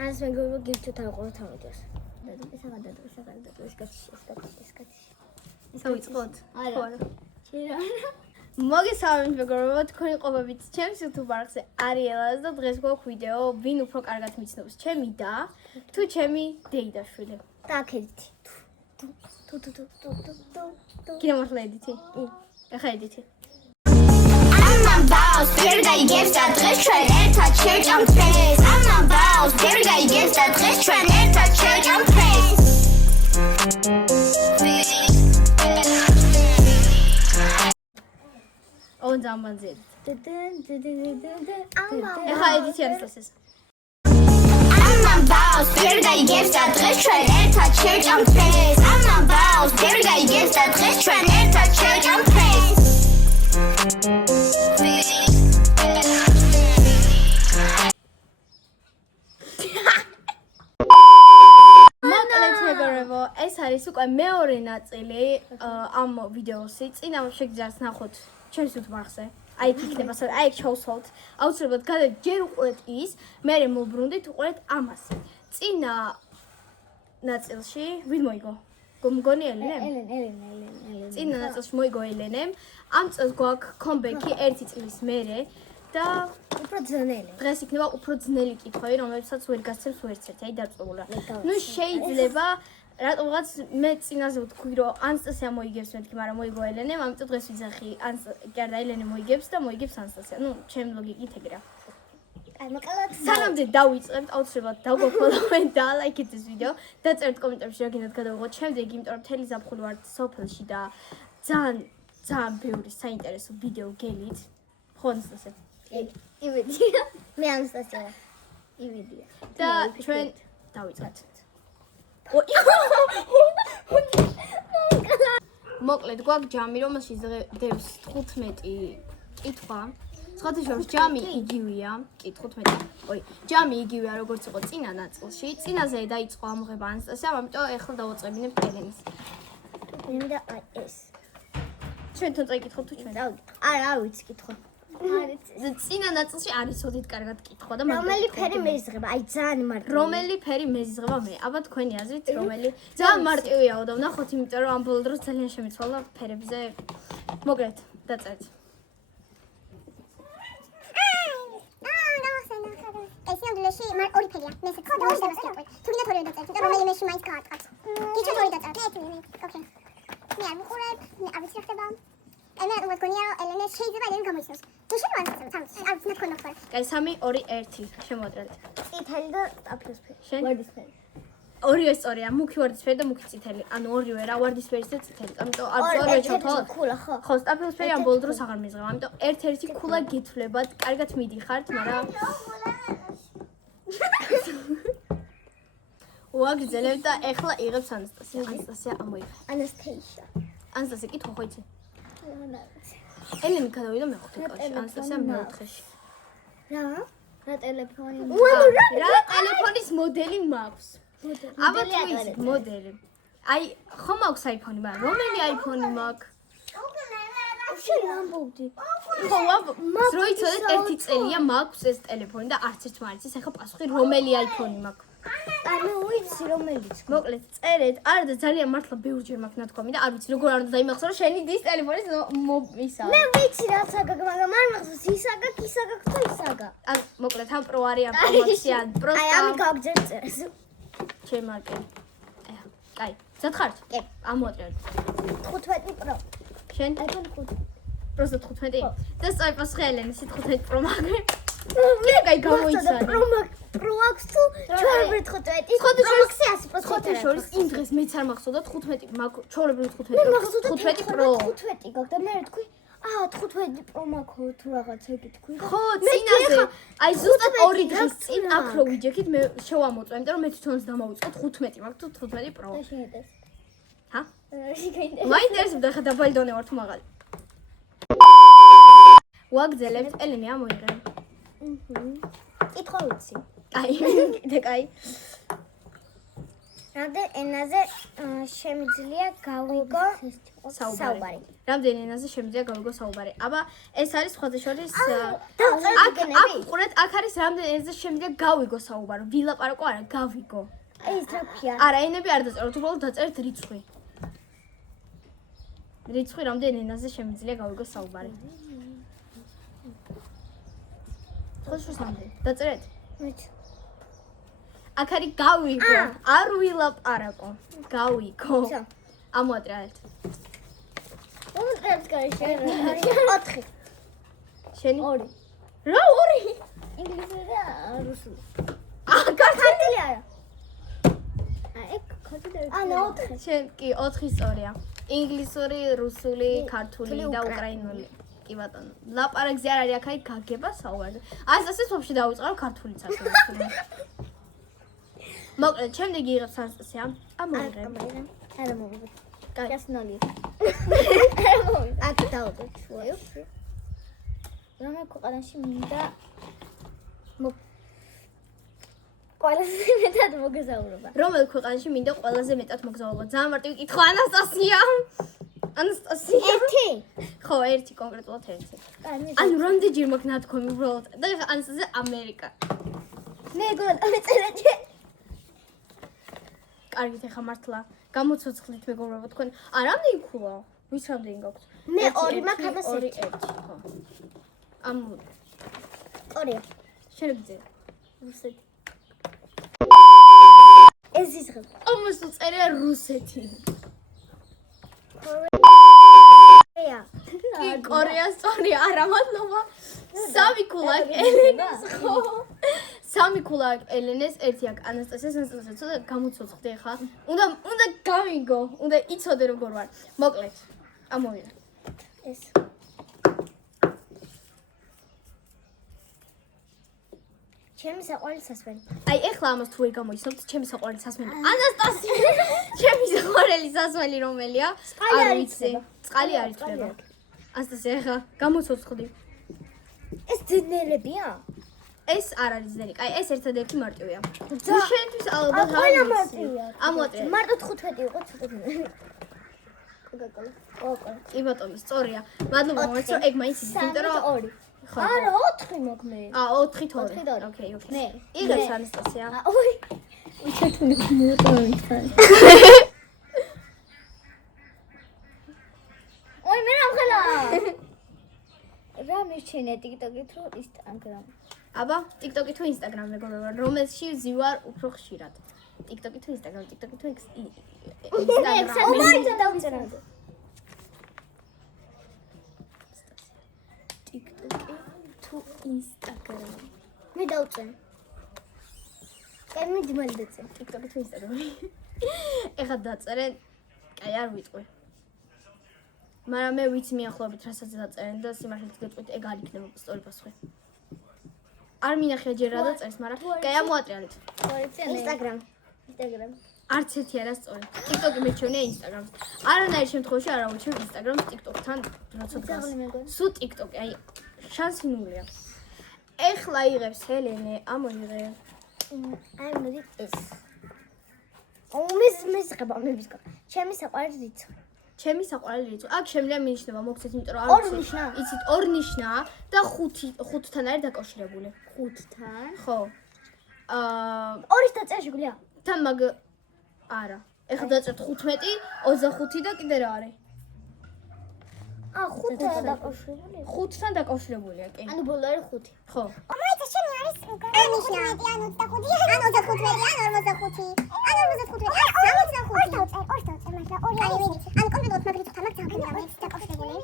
Ans მეგობრებო გიფტი თავყუროთ ამიტომ. დავიწყოთ. არა. მოგესალმებით მეგობრებო, თქვენი ყოფებით ჩემს YouTube არხზე არიელას და დღეს გვაქვს ვიდეო ვინ უფრო კარგად მიცნობს, ჩემი და თუ ჩემი დეიდაშვილი. და აკეთეთი. თუ. კიდე მართლა ედითი? ახლა ედითი. I'm a boss, baby guy gives that dress trend and touch church on face. I'm a boss, baby guy gives that dress trend and touch church on face. On zambanzed. ამა. ახლა ედითი არის ეს. I'm a boss, baby guy gives that dress trend and touch church on face. I'm a boss, baby guy gives that dress trend and touch church on face. ეს არის უკვე მეორე ნაწილი ამ ვიდეოსი. წინა შეგძართ ნახოთ ჩემს YouTube არხზე. აი იქ იქნება, აი იქ ჩავსვათ. აუცილებლად გადავიდეთ, ჯერ უყურეთ ის, მერე მოვბრუნდით, უყურეთ ამას. წინა ნაწილში ვინ მოიგო? მგონი ელენე? ელენე. წინა ნაწილში მოიგო ელენემ. ამ წელს გვაქვს comeback-ი 1 წლის მერე და უფრო ძნელი. დღეს იქნება უფრო ძნელი კითხვები, რომლებსაც ვერ გასცემს ვერცერთი, აი დარწმუნდა. ნუ შეიძლება რატომღაც მე წინაზე ვთქვი რომ ანსტასია მოიგებს მეთქი, მაგრამ მოიგო ელენემ, ამიტომ დღეს ვიძახი გარდა ელენე მოიგებს და მოიგებს ანსტასია. ნუ ჩემი ლოგიკით ეგრეა. აი მოკალად სანამდე დავიწყებთ, აუცილებლად დავგოფოლოვეთ და ლაიქეთ ეს ვიდეო, დაწერთ კომენტარებში რა გინდათ გადავიღოთ შემდეგ, იმიტომ რომ მთელი ზაფხული ვარ სოფელში და ძალიან ბევრი საინტერესო ვიდეო გელით. ხო ანსტასია? ივედია. მე ანსტასია. ივედია. და ჩვენ დავიწყებთ. მოკლედ გვაქვს ჯამი, რომელშიც დევს 15 კითხვა. სხვათა შორის ჯამი იგივეა, კი 15. ჯამი იგივეა როგორც იყო წინა ნაწილში. წინაზე დაიწყო ამღება ანსტასიამ, ამიტომ ეხლა დავუწყებინებთ ელენეს. მინდა აი ეს. ჩვენ თვითონ წაიკითხოთ თუ ჩვენ? არა ვიცი კითხვა. წინა ნაწილში არის ოდით კარგად კითხვა და რომელი ფერი მეზღება? აი ძალიან მარტივია. რომელი ფერი მეზღება მე? აბა თქვენი აზრით რომელი? ძალიან მარტივიაო და ვნახოთ, იმიტომ რომ ამ ბოლო დროს ძალიან შემიცვალა ფერებზე. მოგეთ, დაწერთ. ეს ნამდვილად ორი ფერია. მე ეს კოდი ორი დავასკეთე. თუ გინდათ ორივე დაწერთ, და რომელი მეში მაინც გაატყავთ. გიჩვენოთ ორი დაწერთ. მე ოკეი. მე არ მიყურებ, მე არ ვიცი რა ხდება. აი მე რა გონია ელენე შეიძლება ელენე გამოიცნოს. თუ შემოანცემ თამს, არ ვიცი ნახო ნახო. კაი 3 2 1 შემოადრეთ. წითელი და აფროსფერი. შენ? ვარდისფერი. ორივე სწორია, მუქი ვარდისფერი და მუქი წითელი. ანუ ორივე რა, ვარდისფერი და წითელი. ამიტომ ორივე ჩავთვალოთ. ქულა ხო? ხო, სტაფილოსფერი ამ ბოლო დროს აღარ მეზღება. ამიტომ ერთ-ერთი ქულა გითვლებათ, კარგად მიდიხართ, მაგრამ ვაგრძელებთ და ეხლა იღებს ანსტასია. ანსტასია ამოიღე. ანასტეიშა. ანსტასია კითხვა ხო იცი? ელენე გადავიდა მეხუთე კლასში, ანსტასია მეოთხეში. რა? რა ტელეფონი? რა ტელეფონის მოდელი მაქვს? აბა თუ იცი მოდელი. აი, ხომ მაქვს iPhone-ი, მაგრამ რომელი iPhone-ი მაქვს? შენ ამბობდი. ხო, რო იცოდეთ ერთი წელია მაქვს ეს ტელეფონი და არც ერთ მარიცის, ახლა პასუხი რომელი iPhone-ი მაქვს? ანუ ვიცი რომელიც. მოკლედ წერეთ, არა და ძალიან მართლა ბევრჯერ მაქვს ნათქვამი და არ ვიცი როგორ არ უნდა დაიმახსოვრე რომ შენი დის ტელეფონის ისა. მე ვიცი რაც აგაკ, მაგრამ არ მახსოვს ის აგაკ, ის აგაკ თუ ის აგაკ. ანუ მოკლედ ამ პრო არის ამ პრომოცია, აი პროსტა. ამი გავგზავნე წერს. ჩემარკე. კაი, ზათხართ? კი. ამოაწერეთ. 15 პრო. შენ? iPhone 5. პროსტა 15? და სწორი პასუხი ელენე, 15 პრო მაგ. კიდე კაი გამოიცადა. პრო აქვს თუ 15. პრომაქსი 100%. ხოთა შორის იმ დღეს მეც არ მახსოვდა 15 მაგ ჩაოლებრივი 15 მე მახსოვდა 15 პრო 15 გაქვს და მე თქვი 15 პრო მაქვს თუ რაღაც ეგ თქვი და ხო წინაზე აი ზუსტად 2 დღის წინ აქ რო ვიჯექით მე შევამოწმე იმიტომ რომ მე თვითონაც დამავიწყოთ 15 მაქვს თუ 15 პრო შეედეს ჰა შეგინდა მაინტერესებდა ხა დაბალი დონე ვარ თუ მაღალი ვაგზელებთ ელენე ამოიღე კითხვა ვიცი აი კიდე კაი რამდენ ენაზე შემიძლია გავიგო საუბარი? რამდენ ენაზე შემიძლია გავიგო საუბარი? აბა ეს არის სხვათა შორის აქ არის რამდენ ენაზე შემიძლია გავიგო საუბარი. ვილაპარაკო არა, გავიგო. აი ეს რა ქვია? არა, ენები არ დაწეროთ, უბრალოდ დაწერეთ რიცხვი. რიცხვი რამდენ ენაზე შემიძლია გავიგო საუბარი. ხოშ რამდენ? დაწერეთ? მეც. აქ არის გავიგო, არ ვილაპარაკო. გავიგო. всё. ამოატრიალეთ. უმტრებს გარეშე 4. შენი? 2. რა 2? ინგლისური და რუსული. ქართული არა. ეგ ქართული. 4. შენ კი 4 სწორია. ინგლისური, რუსული, ქართული და უკრაინული. კი ბატონო. ლაპარაკზე არ არის აქ გაგება საუბარი. ასე ვაფშე დავიწყარო ქართულიც ასე. მოკლედ, შემდეგი იღებს ანასტასია. ამოიღე. არა მოვიგე. კაი. გასნალი. აქ დავდოთ შუა. რომელ ქვეყანაში მინდა ყველაზე მეტად მოგზაურობა? რომელ ქვეყანაში მინდა ყველაზე მეტად მოგზაურობა? ძალიან მარტივი კითხვა ანასტასია. ანასტასია. 1. ხო, ერთი კონკრეტულად ერთი. ანუ რამდენჯერ მაქვს ნათქვამი უბრალოდ? და ეხლა ანასტასია ამერიკა. მე გოწერე. კარგით, ეხლა მართლა გამოცოცხლით მეგობრებო თქვენ. რამდენი ქულა? ვის რამდენი გაქვთ? მე 2 მაქვს, ამას 2 1. 1, ხო. ამ 2. შეგძე. რუსეთი. ეს ისღებ. ამას უწერია რუსეთი. კორეა. კი, კორეა სწორია, არა მადლობა. სამი ქულა ელენეს, ხო? სამი ქულა ელენეს, ერთი აქ ანასტასიას, ანასტასია ცოტა გამოცოცხლდი ხა. უნდა გამიგო, უნდა იცოდე როგორ ვარ. მოკლედ. ამოვიდა. ეს. ჩემი საყვარელი სასმელი. აი, ეხლა ამას თუ ვერ გამოიცნობთ, ჩემი საყვარელი სასმელი. ანასტასია, ჩემი საყვარელი სასმელი რომელია? წყალი არ იცნება. წყალი არ იცნება. ანასტასია, ეხლა გამოცოცხლდი. ეს ძნელებია? ეს არ არის ძნელი. აი, ეს ერთადერთი მარტივია. შენთვის ალბათ ყველა მარტივია. ამოაწერე. მარტო 15 იყო ცოტა. კოკა. კი ბატონო, სწორია. მადლობა, მომეც რომ ეგ მაინც იცით, იმიტომ რომ 2. ხო. არა 4 მაქვს მე. 4-2. 4-2. ოკეი, ოკეი. მე. იღებს ანასტასია. ой. უჩეთუნი მოუტოვით. ой, მე რამხელა. რა მირჩენია TikTok-ით რო Instagram. აბა, TikTok-ი თუ Instagram მეგობრებო, რომელში ვზივარ უფრო ხშირად. TikTok-ი თუ Instagram, TikTok-ი თუ Instagram. ომაიცა დავწერა. TikTok-ი თუ Instagram. მე დავწერე. კაი, მე ძმელი დაწერე. TikTok-ი თუ Instagram. ეხლა დაწერე, კაი არ ვიტყვი. მაგრამ მე ვიცი მიახლოებით რასაც დაწერენ და სიმართლით გეტყვით ეგ არ იქნება სწორი პასუხი. არ მინახია ჯერ რა დაწერს, მაგრამ კაი ამოატრიალეთ. Instagram. არც ერთი არა სწორი. TikTok-ი მეჩვენია Instagram-ს. არანაირ შემთხვევაში არ ავუჩვენ Instagram-ს TikTok-თან რაცაც გას. სულ TikTok-ი, აი შანსი ნულია. ეხლა იღებს ჰელენე, ამოიღე. აი მოდი ეს. მე ზღება მე ვისკა. ჩემი საყვარელი რიცხვი. ჩემი საყვარელი რიცხვი. აქ შემიძლია მინიშნება მოგცეთ, იმიტომ რომ ორი ნიშნა. იცით, ორი ნიშნაა და 5-5-თან არის დაკავშირებული. 5-თან. ხო. 2-ის დაწერა შეგვიძლია? თან მაგ არა. ეხლა დაწერთ 15, 25 და კიდე რა არის? 5-თან დაკავშირებული. 5-თან დაკავშირებულია, კი. ანუ ბოლო არის 5. ხო. ომაიცა შენი არის ნიშნა. ან 25, ან 25, ან 45, ან 45. ან 45. ან 45. ორ დავწერ, მაგრამ ორი არის. ან კონკრეტულად მაგ რიცხვთან მაგ ძალიან გამეც დაკავშირებული.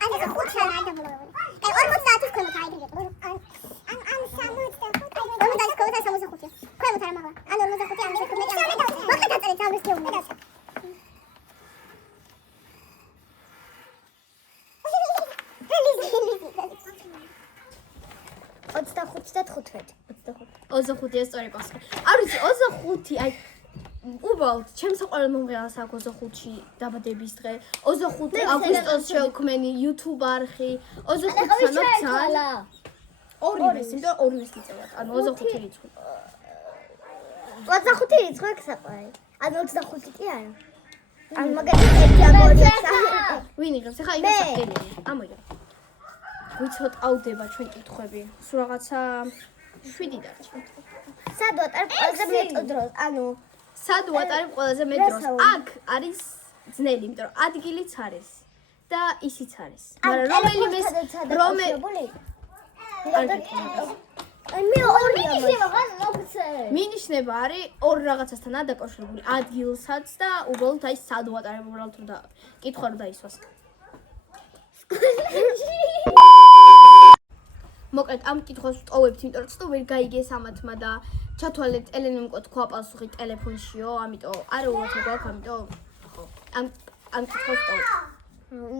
ან ეს 5-თან არ დაბოლოებული. აი 50-ის ქვემოთ აიგებო. ან 65. ანუ და სკოლა 65. ქვემოთ არა მაგა. ან 45, ან 45. მაგ დაწერე ძალიან გეუბნები. 25 და 15. 25-ია სწორი პასუხი. არ ვიცი, 25, აი უბრალოდ ჩემს საყვარელ მომღერალს აქვს 25-ში დაბადების დღე. 25 აგვისტოს შევქმენი YouTube არხი. 25-ს ამაქვს ძალიან. ორივეს, იმიტომ რომ ორივეს გიწევათ. ანუ 25 რიცხვი. 25 რიცხვი აქვს საყვარელი. ანუ 25 კი არა. ანუ მაგალითად 1 ვინ იღებს? ახლა იღებს აღგენილი. ამოიღე. ვიცოთ ავდება ჩვენ კითხვები. სულ რაღაცა 7 დარჩა. სად ვატარებ ყველაზე მეტ დროს? ანუ სად ვატარებ ყველაზე მეტ დროს? აქ არის ძნელი, იმიტომ რომ ადგილიც არის და ისიც არის. მაგრამ რომელიმეს მე ორი ამბობ მოხსე. მინიშნება არის ორ რაღაცასთან დაკავშირებული ადგილსაც და უბრალოდ აი სად ვატარებ უბრალოდ რომ და კითხვა რომ დაისვას. მოკლედ ამ კითხვას ვტოვებთ, იმიტომ რომ ცოტა ვერ გაიგეს ამათმა და ჩათვალეთ ელენემ თქვა პასუხი ტელეფონშიო, ამიტომ არ უღოთ გვაქვს, ამიტომ ხო. ამ კითხვას ვტოვებთ.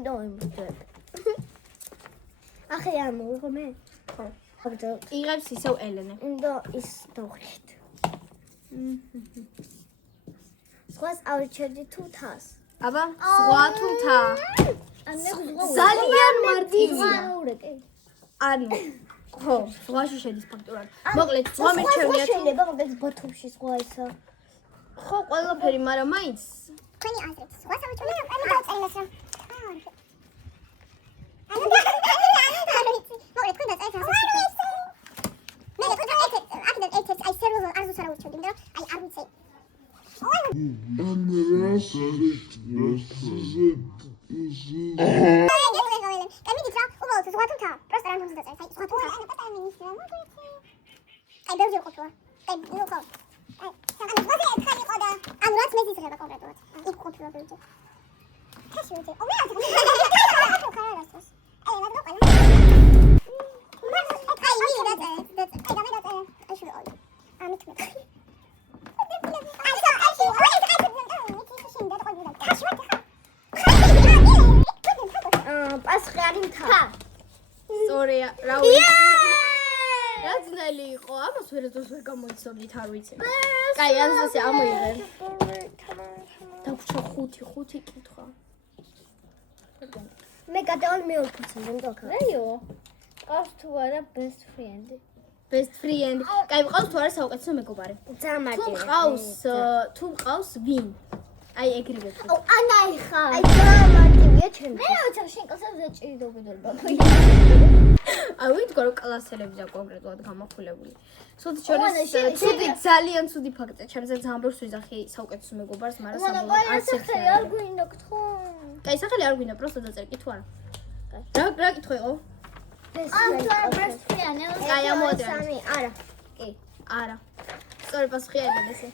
ნუ იმდებ. ახლა ამოვიღო მე? ხო. იღებს ისევ ელენე. ნუ ის დავხეთ. სხვას ავირჩევდი თუ თავს. აბა, სხვა თუთა. ძალიან მარტივია. ანუ ხო, სხვაში შედის ფაქტურად. მოკლედ, სხვა მერჩევნია თუ შეიძლება მაგალითად ბათუმში სხვა ისა. ხო, ყველაფერი, მაგრამ მაინც თქვენი აზრით, სხვა სამწუხაროდ არ დაწერილას რა. მოკლედ, თქვენ დაწერეთ რა სასწაულს. მე აქედან ერთ-ერთი აი სერიოზულად არ ზუსტად უჩვენდი, მაგრამ აი არ ვიცი. კამიდით რა, უბრალოდ სხვა თუთა, პროსტა რანდომს დაწერეთ, აი სხვა თუთა. აი ბევრი ყოფილა. აი ნუ ხო. აი, საგანო ვაზე ხალი ყოდა. ანუ რაც მე ძიძღება კონკრეტულად. იქ ყოფილა ბევრი. ხაში ვიცი. ო მე არ ვიცი. ხარა რასოს. აი მაგ რო ყოლა. აი მე დაწერეთ. აი და მე დაწერეთ. აი შევი. ამით მე. პასუხი არის მთა. სწორია, რა ვიცი. რა ძნელი იყო, ამას ვერასდროს ვერ გამოიცნობდით, არ ვიცი. კაი, ასე ამოიღე. დაგვჭა 5 კითხვა. მე გადავალ მეორე ფუნქციაზე, მგონი. რაიო? ყავს თუ არა best friend? Best friend. კაი, მყავს თუ არა საუკეთესო მეგობარი? ძალიან თუ მყავს ვინ? აი ეგრევე. აუ, ანაი ხარ. აი ძალიან მარტივია ჩემთვის. მე ვიცი, შენ კლასებს დაჭირდა უკიდურება. აი ვიტყო რომ კლასელებია კონკრეტულად გამახვილებული. ცუდი ძალიან ცუდი ფაქტია. ჩემზე ძალიან ბევრს ვიზახი საუკეთესო მეგობარს, მაგრამ საბოლოოდ არც ერთი არ გვინდა კითხვა. კაი, სახელი არ გვინდა, პროსტა დაწერე კითხვა არა. რა კითხვა იყო? best friend. კაი, ამოადრე. არა. კი. არა. სწორი პასუხი არის ესე.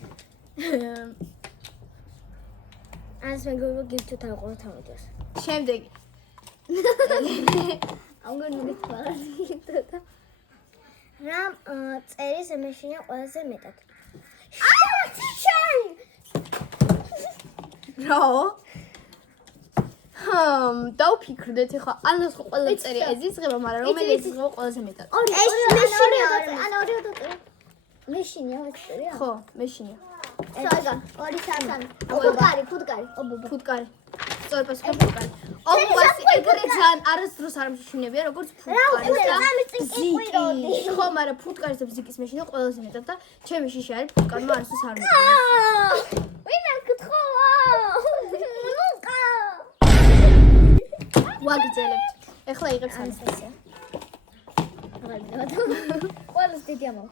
ანს მეგობრებო გიფტი თავყუროთ ამოდეს. შემდეგი. I'm going to get it. Ram წერის მეშინია ყველაზე მეტად. აა, teacher! რა? დავფიქრდეთ ახლა, ანას ხო ყველა წერი ეზიზღება, მაგრამ რომელი ეზიზღება ყველაზე მეტად? ეს მეშინია, ანა ორი დაწერე. მეშინია ვეწერია? ხო, მეშინია. საგა, 2-3. ფუტკარი. ფუტკარი. სწორი პასუხი ფუტკარი. ოპასი ეგრე ძალიან არასდროს არ მშინებია, როგორც ფუტკარი და ზიკი. ხო, მაგრამ ფუტკარის და ზიკის მეშინია ყველაზე მეტად და ჩემი შიში არის ფუტკარმა არასდროს არ მეწონა. ვინ აკითხვა? ლუკა. ვაგრძელებთ. ეხლა იღებს ანასტასია. ყველას დიდი ამო.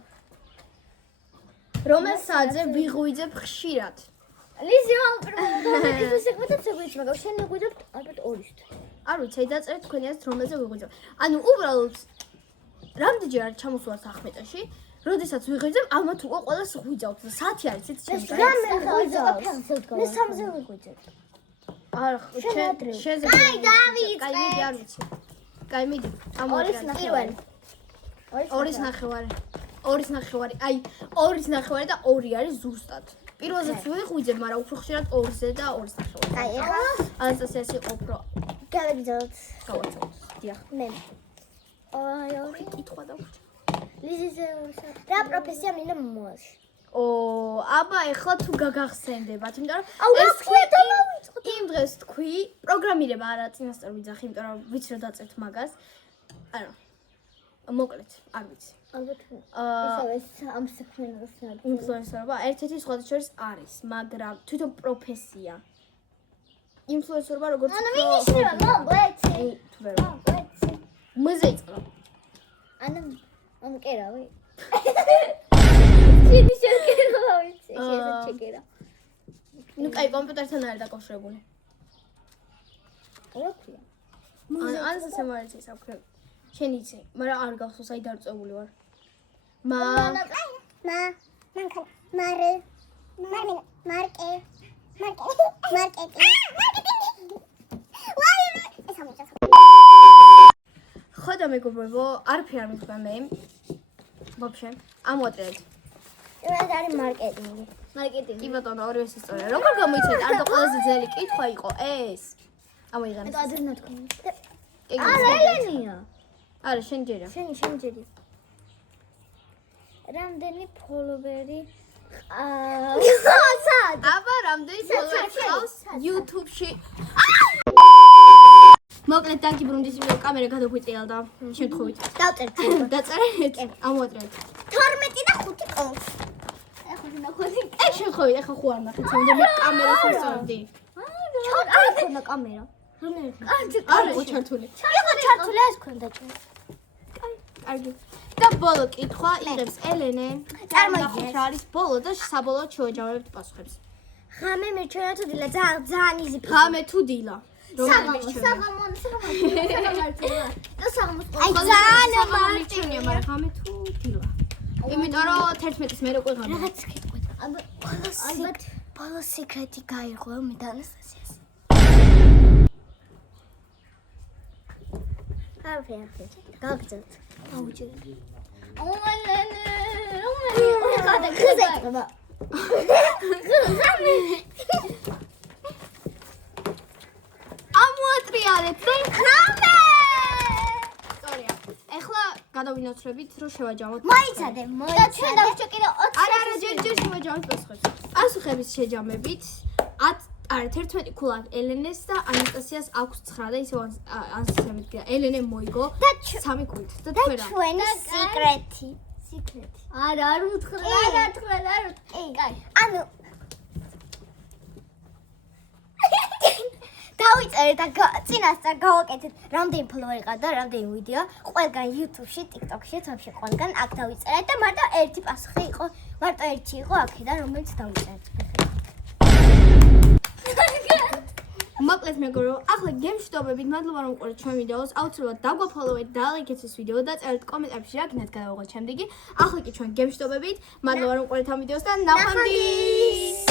რომელ საათზე ვიღვიძებ ხშირად? ლიზი ამპრობლემა ის შეგვიძლია შეგვიძლია მაგრამ შენ მეგვიძებ ალბათ 2-ით. არ ვიცი, აი დაწერეთ თქვენი აზრით რომელზე ვიღვიძებ. ანუ უბრალოდ რამდენჯერ არ ჩამოსულათ ახმეტაში, როდესაც ვიღვიძებ, ამათ უკვე ყველას ღვიძავთ და საათი არის ეს ჩემს მე 3-ზე ვიღვიძებ. არ შენზე. აი დავიწყე. კაი, მიდი არ ვიცი. კაი, მიდი. ამოიღე. 2.5. აი 2.5 და 2 არის ზუსტად. პირველზეც ვიღვიძებ, მაგრამ უფრო ხშირად 2-ზე და 2.5. აი ეხლა ანასტასიას იყო უფრო გავიგზავნოთ. გავაცოთ. დიახ. მე. აი ორი კითხვა დაგვჭირდა. ლიზიზე რა პროფესია მინდა მომავალში? აბა ეხლა თუ გაგახსენდებათ, იმიტომ რომ ეს იმ დღეს თქვი, პროგრამირება არა წინასწარ ვიძახი, იმიტომ რომ ვიცი რომ დაწერთ მაგას. არა. მოკლედ, არ ვიცი. ალბათ აა ისევ ამ საქმიანობას არ ინფლუენსერობა ერთ-ერთი სხვათა შორის არის, მაგრამ თვითონ პროფესია. ინფლუენსერობა როგორც მინიშნება მოგვეცი თუ ვერ მოგვეცი მზე იწყო. ანუ კერავი შენი შეკერავი შეიძლება შეკერა ნუ კაი კომპიუტერთან არის დაკავშირებული. რა ქვია ან სასამართლოც აქვს. შენ იცი, მაგრამ არ გახსოვს აი დარწმუნებული ვარ. მანქანა მარკეტი ვაი ეს ამოჭა ხო და მეგობრებო, არაფერი არ მითქვა მე. Вообще, ამოტრეთ. ეს არის მარკეტინგი კი ბატონო, ორივე ისტორია. როგორ გამოიცეთ? არ და ყველაზე ძელი კითხვა იყო ეს. ამოიღანე. ეს ადრე ნათქვამი კი, არა ელენია არა, შენ ჯერა. შენი ჯერი რამდენი ფოლოვერი სად აბა, რამდენი ფოლოვერი ყავს YouTube-ში? მოკლედ დაგიბრუნდის ვიდეო კამერა გადაგვიწიალდა შემთხვევით. დავწერთ დაწერეთ? ამოტრეთ. 12 და 5 ყავს ეს შემთხვევით ახლა ხო არ ნახეთ, რამდენი კამერას ვსწორდი. არ ქონდა კამერა არა, ხო ჩართული. იყო ჩართული ეს ქონდა ჭი კარგი. და ბოლო კითხვა იღებს ელენე. წარმოიდგინეთ. რა არის ბოლო და საბოლოოდ შევაჯამებთ პასუხებს. ღამე მირჩევნა თუ დილა ძალიან იზი ღამე თუ დილა. საღამო და საღამოს აი ძალიან მარჩენია, მაგრამ ღამე თუ დილა. იმიტომ რომ 11-ის მერე უკვე ღამე. რაღაც კითხვით ალბათ ბოლო სიკრეტი გაირღვევ მე და ანასტასიას არაფერი გაგძელთ აუჯერე ომალენე ხადა ხადა ამოატრიალეთ და ღამე. სწორია. ეხლა გადავინაცვლებით, რომ შევაჯამოთ. მოიცადე და ჩვენ დავჭო კიდე 20 არა, ჯერ შევაჯამოთ პასუხებს. პასუხების შეჯამებით 11 ქულა ელენეს და ანასტასიას აქვს 9 და ისევ ანსამით გია. ელენე მოიგო 3 ქულით და თქვენ რა? ჩვენი სიკრეტი არა არ უთხრე არა კაი ანუ დავიწერეთ და წინასწარ გავაკეთეთ რამდენი ფოლოვერი ყავდა და რამდენი ვიდეო ყველგან YouTube-ში, TikTok-ში, თამაში ყველგან აქ დავიწერეთ და მარტო ერთი პასუხი იყო, მარტო ერთი იყო აქედან რომელიც დავიწერეთ. მოკლედ მეგობრებო, ახლა გემშვიდობებით, მადლობა რომ უყურეთ ჩვენ ვიდეოს. აუცილებლად დაგვაფოლოვეთ, დალაიქეთ ეს ვიდეო და წერეთ კომენტარებში რა გინდათ გადავიღოთ შემდეგი. ახლა კი ჩვენ გემშვიდობებით, მადლობა რომ უყურეთ ამ ვიდეოს და ნახვამდის.